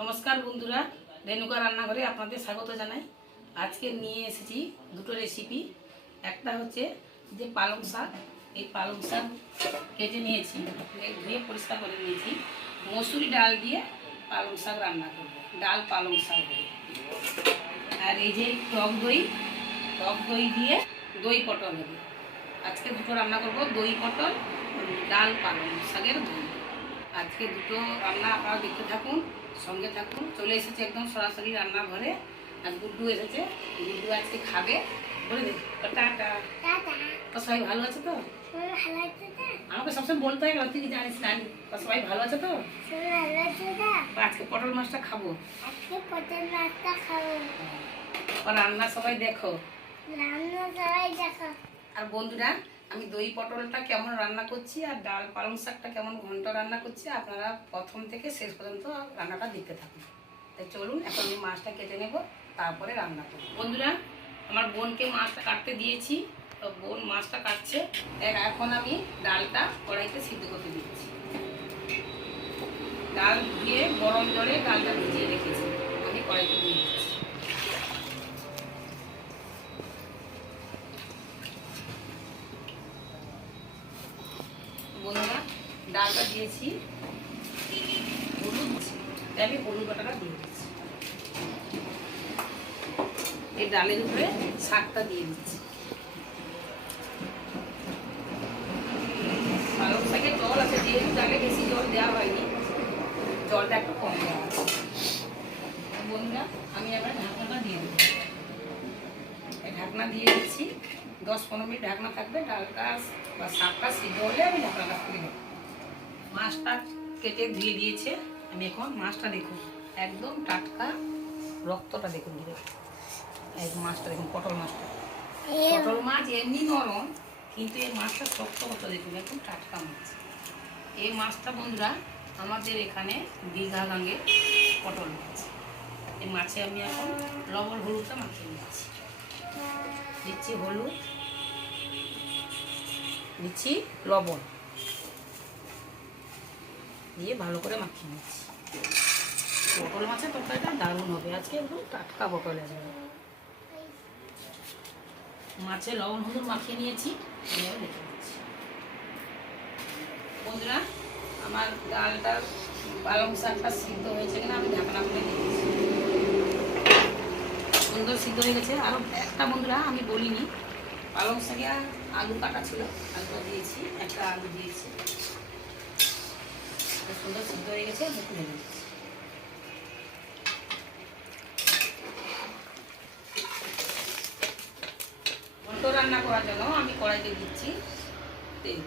নমস্কার বন্ধুরা, রেণুকা রান্নাঘরে আপনাদের স্বাগত জানাই। আজকে নিয়ে এসেছি দুটো রেসিপি। একটা হচ্ছে যে পালং শাক, এই পালং শাক কেটে নিয়েছি, ধুয়ে পরিষ্কার করে নিয়েছি। মসুরি ডাল দিয়ে পালং শাক রান্না করব, ডাল পালং শাক হবে। আর এই যে টক দই দিয়ে দই পটল হবে। আজকে দুটো রান্না করব, দই পটল, ডাল পালং শাকের দই। আজকে দুটো রান্না আপনারা দেখতে থাকুন, সঙ্গে থাকুন। চলে এসেছে একদম সরাসরি রান্নাঘরে। আর গুড্ডু এসেছে, গুড্ডু আজকে খাবে। বলে দে টাটা। সবাই ভালো আছে তো? আমাকে সবসময় বলতে হয়, তুই কি জানিস না? সবাই ভালো আছে তো? আজকে পটল মাছটা খাবো। রান্না সবাই দেখো। আর বন্ধুরা, আমি দই পটলটা কেমন রান্না করছি আর ডাল পালং শাকটা কেমন ঘন্ট রান্না করছি, আপনারা প্রথম থেকে শেষ পর্যন্ত রান্নাটা দেখতে থাকুন। তাই চলুন, এখন আমি মাছটা কেটে নেব, তারপরে রান্না করব। বন্ধুরা, আমার বোনকে মাছটা কাটতে দিয়েছি, তো বোন মাছটা কাটছে। এখন আমি ডালটা কড়াইতে সিদ্ধ করতে দিয়েছি। ডাল ধুয়ে গরম জলে ডালটা ভিজিয়ে রেখেছি, আমি কড়াইতে দিয়ে দিচ্ছি। বন্ধুরা, ডালটা দিয়েছি, আমি হলুদ বাটাটা দিয়ে দিচ্ছি। এই ডালের উপরে শাকটা দিয়ে দিচ্ছি। পালং শাকে জল আছে, যেহেতু ডালে বেশি জল দেওয়া হয়নি, জলটা একটু কম দেওয়া আছে। বন্ধুরা, আমি এবার ঢাকনাটা দিয়ে দেবো। এই ঢাকনা দিয়ে দিচ্ছি, 10-15 মিনিট ঢাকনা থাকবে। ডালটা বা শাকটা সিদ্ধ হলে আমি ঢাকনাটা খুলে দেবো। মাছটা কেটে ধুয়ে দিয়েছে, আমি এখন মাছটা দেখুন, একদম টাটকা, রক্তটা দেখুন। এই মাছটা দেখুন, পটল মাছটা। পটল মাছ এমনি নরম, কিন্তু এই মাছটা শক্ত মতো দেখুন, একদম টাটকা মাছ। এই মাছটা বন্ধুরা আমাদের এখানে দীঘা গাঙ্গে পটল মাছ। এই মাছে আমি এখন লবণ হলুদটা মাখিয়ে দিচ্ছি হলুদ, দিচ্ছি লবণ দিয়ে ভালো করে মাখিয়ে নিচ্ছি। পটল মাছের তরকারিটা দারুণ হবে আজকে, একদম টাটকা পটল আসবে। মাছে লবণ হলুদ মাখিয়ে নিয়েছি, এভাবে রেখে দিচ্ছি। বন্ধুরা, আমার ডালটা পালং শাকটা সিদ্ধ হয়েছে কিনা আমি ঢাকনা খুলে দিয়েছি। সুন্দর সিদ্ধ হয়ে গেছে। আরও একটা বন্ধুরা আমি বলিনি, পালং শাকে আলু কাটা ছিল, আলুটা দিয়েছি, একটা আলু দিয়েছি। সুন্দর সিদ্ধ হয়ে গেছে, আমি খুলে দিচ্ছি। ঘন্ট রান্না করার জন্য আমি কড়াইতে দিচ্ছি তেল।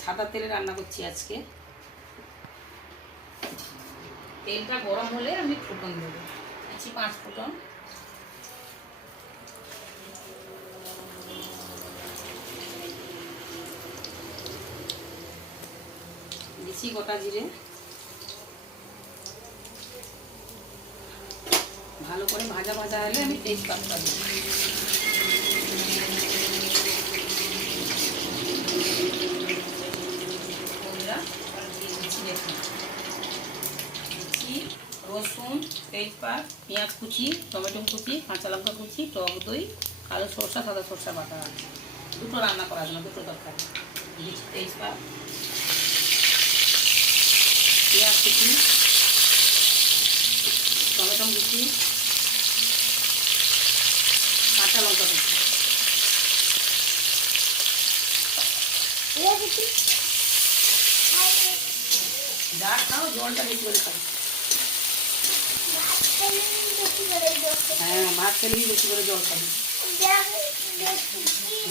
সাদা তেলে রান্না করছি আজকে। তেলটা গরম হলে আমি ফুটন দেবো, দিচ্ছি 5 ফুটন। দিচ্ছি গোটা জিরে, ভালো করে ভাজা ভাজা হলে আমি তেজপাতা দিই। বন্ধুরা, দিয়ে দিচ্ছি দেখুন, দিচ্ছি রসুন, তেজপাত, পেঁয়াজ কুচি, টমেটো কুচি, কাঁচা লঙ্কা কুচি, টক দই, কালো সরষা, সাদা সরষা বাটা আছে দুটো রান্না করার জন্য, দুটো তরকারি। দিচ্ছি তেজপাত, পেঁয়াজ কুচি, টমেটো কুচি, কাঁচা লঙ্কা কুচি। যা খাও জলটা বেশি করে খাও। হ্যাঁ, ভাত খেলেই বেশি করে জল খাবি।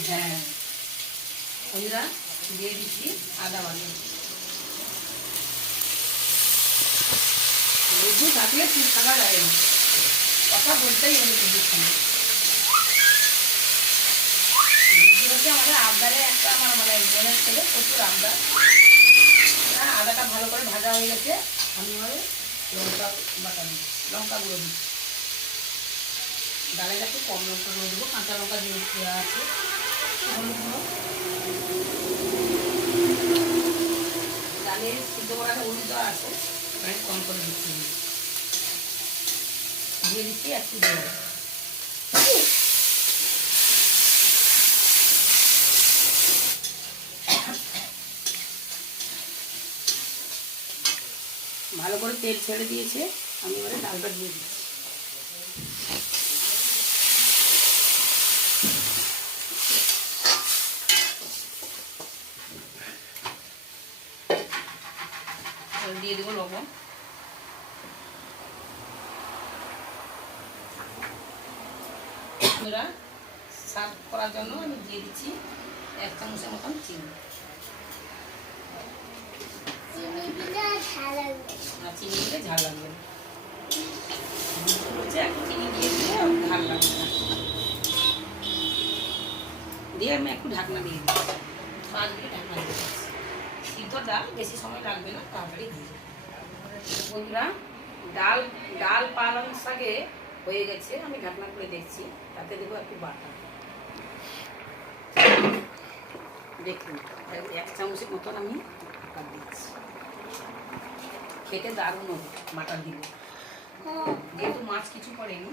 হ্যাঁ বন্ধুরা, দিয়ে দিচ্ছি আদা বাটা। বুদ্ধু থাকলে ঠিক থাকা যায় না, কথা বলতেই হলে বুদ্ধুর সঙ্গে। বুদ্ধু হচ্ছে আমাদের আবদারে একটা, আমার মানে বোনের ছেলে, প্রচুর আবদার। হ্যাঁ, আদাটা ভালো করে ভাজা হয়ে গেছে, আমি এবারে লঙ্কা বাটা দিই, লঙ্কা গুঁড়ো দিই। ডালের একটু কম লঙ্কা গুঁড়ো দেবো, কাঁচা লঙ্কা দিয়ে দেওয়া আছে। হলুদ গুঁড়ো, ডালের সিদ্ধ করাটা হলুদ দেওয়া আছে, কম করে দিচ্ছি। দিয়ে দিচ্ছি একটু জল। ভালো করে তেল ছেড়ে দিয়েছে, আমি এবারে ডালটা দিয়ে দিচ্ছি। দিয়ে দেবো লবণ। সার্ভ করার জন্য আমি দিয়ে দিচ্ছি 1 চামচের মতন চিনি। চিনি দিলে ঝাল লাগবে না, একটু চিনি দিয়ে দিলে ঝাল লাগবে না। দিয়ে আমি একটু ঢাকনা দিয়ে দিচ্ছি, 5 মিনিট ঢাকনা দিয়ে দিচ্ছি। সিদ্ধ ডাল বেশি সময় লাগবে না, তাড়াতাড়ি হয়ে যাবে। বন্ধুরা, ডাল পালং শাকে হয়ে গেছে। আমি ঢাকনা করে দেখছি, তাতে দেবো একটু বাটা। দেখুন 1 চামচের মতন আমি বাটা দিচ্ছি। খেতে দারুণ হবে বাটা দিলে, যেহেতু মাছ কিছু পড়েনি।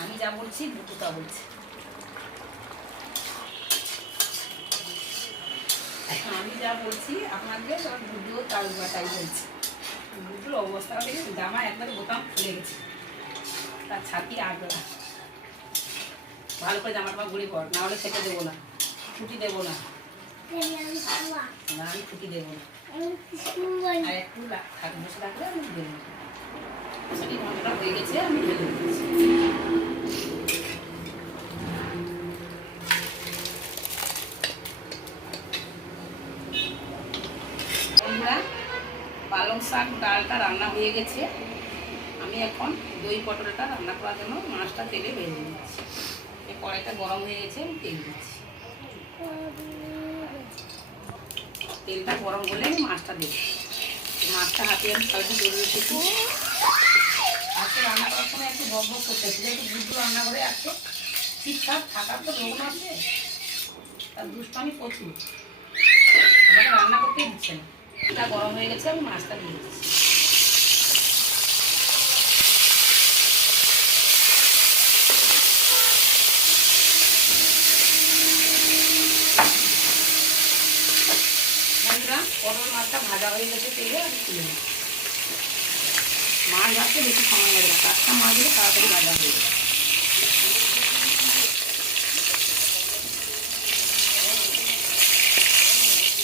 আমি যা বলছি দুটো তা বলছি। আমি যা বলছি আপনাকে দুটো তাল বাটাই বলছি। দুটোর অবস্থা দেখে জামা একবারে বোতাম খুলে গেছে, তার ছাতি আগলা। ভালো করে জামাটা গুঁড়ি কর, না হলে খেতে দেবো না, ছুটি দেবো না। না আমি ছুটি দেবো না, আর একটু বসে রাখলে আমি দেবো। সেটি ঘন্টা হয়ে গেছে, আমি ঢেলে দিচ্ছি। বন্ধুরা, পালং শাক ডালটা রান্না হয়ে গেছে। আমি এখন দই পটলটা রান্না করার জন্য মাছটা তেলে ভেজে দিচ্ছি। এই কড়াইটা গরম হয়ে গেছে, আমি তেল দিচ্ছি। তেলটা গরম হলে আমি মাছটা দেবো। মাছটা হাতে আমি সাইডে ধরে রেখেছি। আজকে রান্না করার সময় একটু বক বক করতেছি, যেহেতু বুদ্ধু রান্না করে আসছে, ঠিকঠাক থাকার তো লোক আছে, তার দুষ্টামি প্রচুর, আমাকে রান্না করতে দিচ্ছে না। এটা গরম হয়ে গেছে, আমি মাছটা দিয়ে দিচ্ছি। পটল মাছটা ভাজা হয়ে গেছে তেলে, আমি তুলে নিই। মাছ ভাজতে বেশি সময় লাগে না, টাটকা মাছ দিলে তাড়াতাড়ি ভাজা হয়ে যাবে।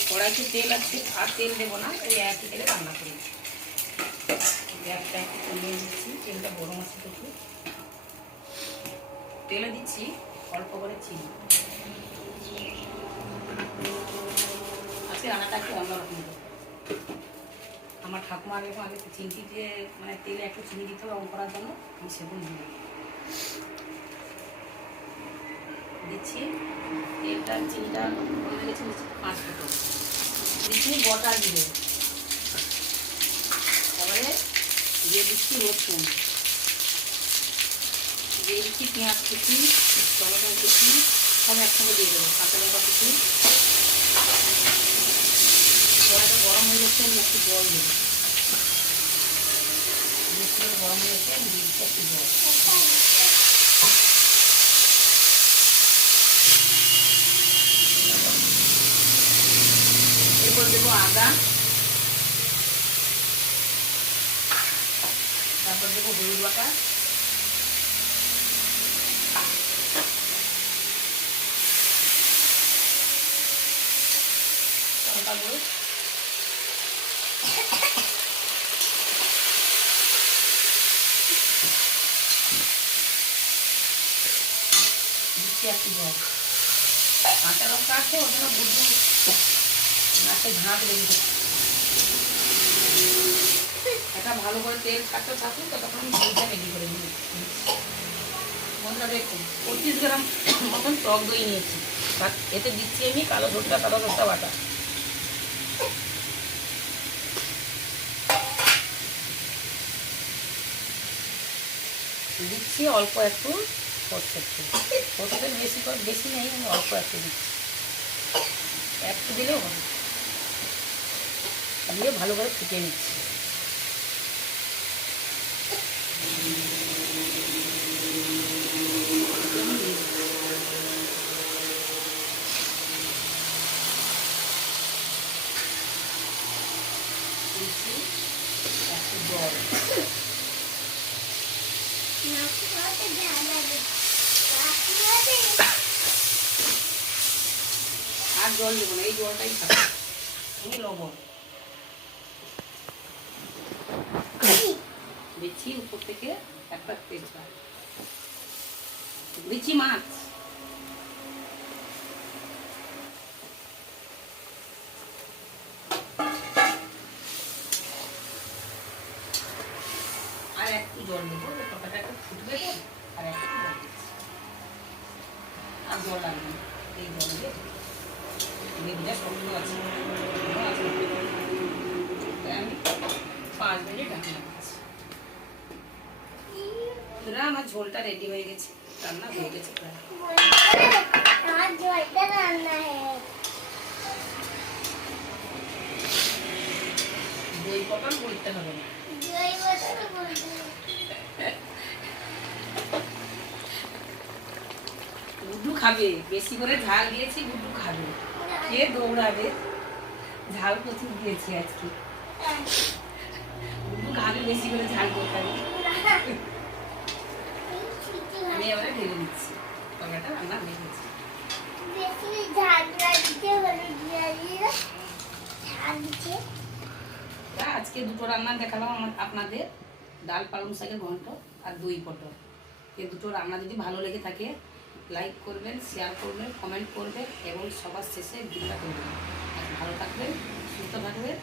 কড়াইতে তেল আছে, আর তেল দেবো না, ওই একই তেলে রান্না করি। গ্যাসটা একটু কমিয়ে দিচ্ছি, তেলটা গরম আছে প্রচুর। তেলে দিচ্ছি অল্প করে চিনি। আজকে রান্নাটা একটু অন্যরকম। আমার ঠাকুমা আগে চিনি দিয়ে, মানে তেলে একটু চিনি দিতে হবে রং করার জন্য, আমি সেগুলো দিচ্ছি। তেলটা চিনিটা বলে গেছে, 5 ফোঁটা দিচ্ছি গোটা জিরে। তারপরে দিয়ে দিচ্ছি রসুন, দিয়ে দিচ্ছি পেঁয়াজ কুচি, টমেটো কুচি, সব একসঙ্গে দিয়ে দেবো। কাঁচা লঙ্কা কুচি। কড়াইটা গরম হয়ে গেছে, আমি একটু জল দেবো। গরম হয়ে গেছে, আমি দিয়ে দিচ্ছি একটু জল। এরপর দেবো আদা, তারপর দেবো হলুদ বাটা, লঙ্কা গুঁড়ো, দিচ্ছি একটু জল। কাঁচা লঙ্কা আছে, ওর জন্য বুদ্ধু নাকে ঝাঁক লেগে। এটা ভালো করে তেল ছাড়তে থাকুন, ততক্ষণ আমি দইটা রেডি করে নিই। বন্ধুরা দেখুন, 25 গ্রাম মতন টক দই নিয়েছি, এতে দিচ্ছি আমি কালো সরষা বাটা। দিচ্ছি অল্প একটু সরষের তেল। সরষের তেল বেশি নেই, আমি অল্প একটু দিচ্ছি, একটু দিলেও হবে। দিয়ে ভালো করে ফুটিয়ে নিচ্ছি। দিচ্ছি একটু জল। আর জল দেবো না, এই জলটাই খাবো। আমি লবণ দিচ্ছি উপর থেকে একটা তেজপাতা দিচ্ছি, মাছ আর একটু জল দেবো, তরকারিটা একটু ফুটবে তো, আর একটু জল দিচ্ছি, আর জল লাগবে না। এই জল দিয়ে গ্রেভিটা শক্ত আছে, তাই আমি 5 মিনিট ঢাকনা দিচ্ছি। পুরা আমার ঝোলটা রেডি হয়ে গেছে, রান্না হয়ে গেছে প্রায়। দই পটল বলতে হবে না, গুড্ডু খাবে, বেশি করে ঝাল দিয়েছি, গুড্ডু খাবে, কে দৌড়াবে, ঝাল প্রচুর দিয়েছি আজকে, গুড্ডু খাবে বেশি করে ঝাল দিয়ে খাবে। আমি এবারে ঢেলে দিচ্ছি, তরকারিটা রান্না হয়ে গেছে। আজকে দুটো রান্না দেখালাম আপনাদের, ডাল পালং শাকের ঘন্ট আর দই পটল। এই দুটো রান্না যদি ভালো লেগে থাকে লাইক করবেন, শেয়ার করবেন, কমেন্ট করবেন এবং সবার শেষে ভিডিওটা করবেন। ভালো থাকবেন, সুস্থ থাকবেন।